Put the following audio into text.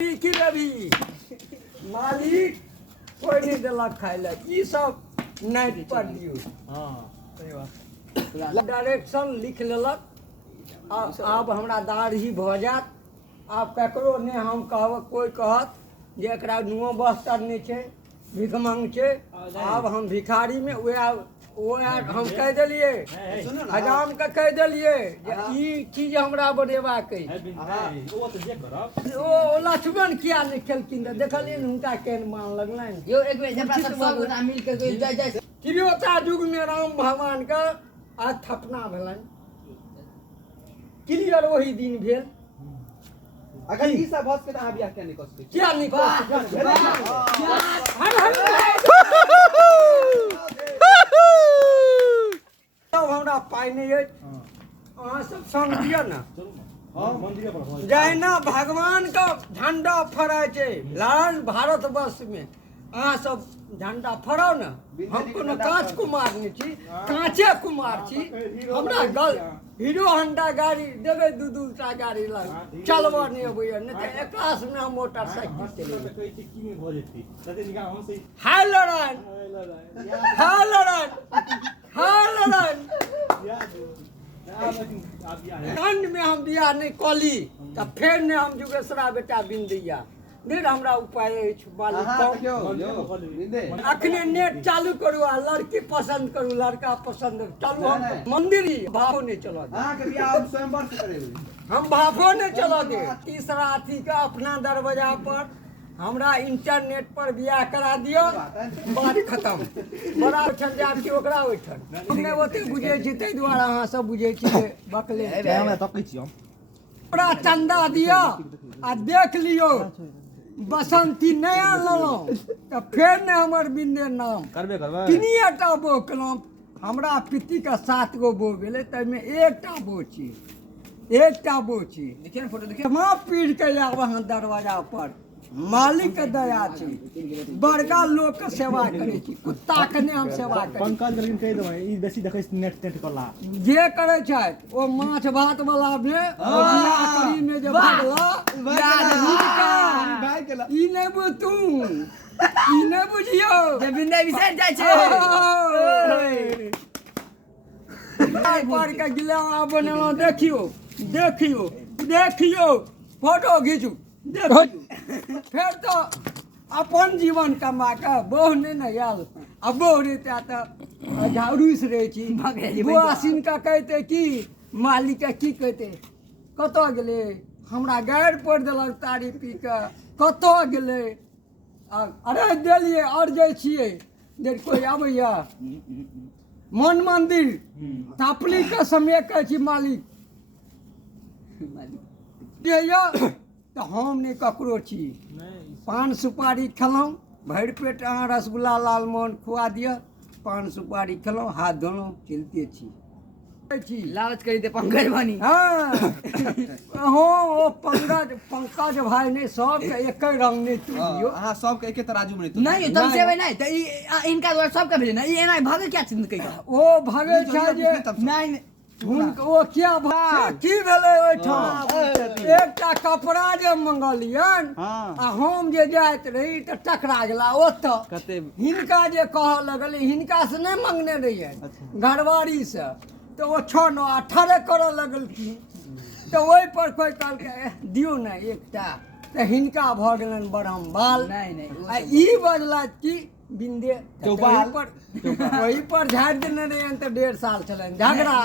की रवि मालिक कोई नहीं दिलक खाए ला ई सब नहीं पढ़ लियो। हाँ सही बात। डायरेक्शन लिख लेलक आब हमरा दाढ़ी भऽ जात। आब ककरो ने हम कहब कोई कहत जे एकरा नुओ बस्तर नहीं छै भिखमंग छै। आब हम भिखारी में हम कह दिलिए हजाम के कह दिलिए जे ई चीज हमरा बनेबाक ओ लक्ष्मण किया नहीं खेलखिन देखलिए हुनका केहन मान लगलनि। यो एक बेर जब सब गोटा मिल के जय जय त्रेता युग में राम भगवान का स्थापना भेलनि। क्लियर वही दिन भेल। अगर ई सब भस के त अहाँ बियाह किया नहीं कर सकते? क्या नहीं तब हमरा पाई नहीं है अहाँ सब संग दिया ना। हां मंदिर पर जहिना भगवान का झंडा फहराए छै लाल भारत वर्ष में अहाँ सब झंडा फहराओ ना। हम कोनो कांच कुमार नहीं छी कांचे कुमार छी। हमरा गल हीरो होंडा गाड़ी देवे दू टा गाड़ी लग चलबा नहीं अबैया नहीं तो एकास में हम मोटरसाइकिल चलेबै। कहै छी की में भ जेतै तते निका हम से हाय लड़न हाय लड़न हाय लड़न ठंड में हम बियाह नहीं कली तो फिर ने हम जुगेश्वरा बेटा बिंदिया नहीं हमरा उपाय अखने नेट चालू करू आ लड़की पसंद करू लड़का पसंद चलू हम मंदिर ही भावो नहीं चलो हम भावो नहीं चलो दे। तीसरा अथी का अपना दरवाजा पर हमरा इंटरनेट पर बियाह करा दियो बात खत्म। बड़ा ओठन जाब की ओकरा ओठन हमे ओते बुझे छी तै दुआरे अहाँ सब बुझे छी बकले हमरा तकै छी हम ओकरा चंदा दियो आ देख लियो बसंती नहीं आनलो तो फिर ने हमर बिंदे नाम करबे करबे तीनिए टा बो कलम हमरा पिति का 7 गो बो भेले तै में एकटा बो छी एकटा बो छी। देखिए ना फोटो देखिए मां पीढ़ के आब अहाँ दरवाजा पर मालिक के दया छी बड़का लोग के सेवा करे छी कुत्ता के ने हम सेवा करे। पंकज लेकिन कह दो ई बेसी देखै नेट टेट करला जे करे छै ओ माछ भात वाला में ओ बियाह करी में जे भगला भाई केला ई नहीं बुतू ई नहीं बुझियो जब बिंदा बिसर जाय छै पर के गिला बनलो देखियो देखियो देखियो फोटो खींचू देखियो फिर तो अपन जीवन कमा के बोह नहीं न आयल अब बोह रहता तो झाड़ूस रहे छी वो आसिन का कहते कि मालिक के की कहते कत गेले हमरा गाड़ पड़ देलक तारी पी के कत गेले अरे देलिए और जाइ छिए जे कोई आबैया मन मंदिर तापली के समय कह छी मालिक तो हम नहीं ककरो छी। पान सुपारी खेलौं भरि पेट अहाँ रसगुल्ला लालमोहन खुआ दिया पान सुपारी खेलौं हाथ धोलौं चलते छी लालच करी दे पंकज बनी हाँ ओ पंकज भाई ने सब के एक रंग नहीं दियो हां सब के एके तराजू में नहीं तब से नहीं त इनका द्वारा सब के भेजे ना ये ना भागे क्या चिंता कई ओ भागे छै जे नहीं ओ क्या भाग की भेलै ओइठाम एकटा कपड़ा जे मंगलियन आ हम जे जाइत रही त टकरा गेला ओतऽ कते हिनका जे कह लगल हिनका से नहीं मांगने रहिए घरवारी से तो वो 6-9-18 करऽ लगलखिन तो ओहि पर कोई कहलकै दियो ना एकटा तो हिनका भऽ गेलन बरम बाल नहीं आ ई बजलथि कि बिंदे वही पर झाड़ि देने रहियन तो 1.5 साल चलन झगड़ा।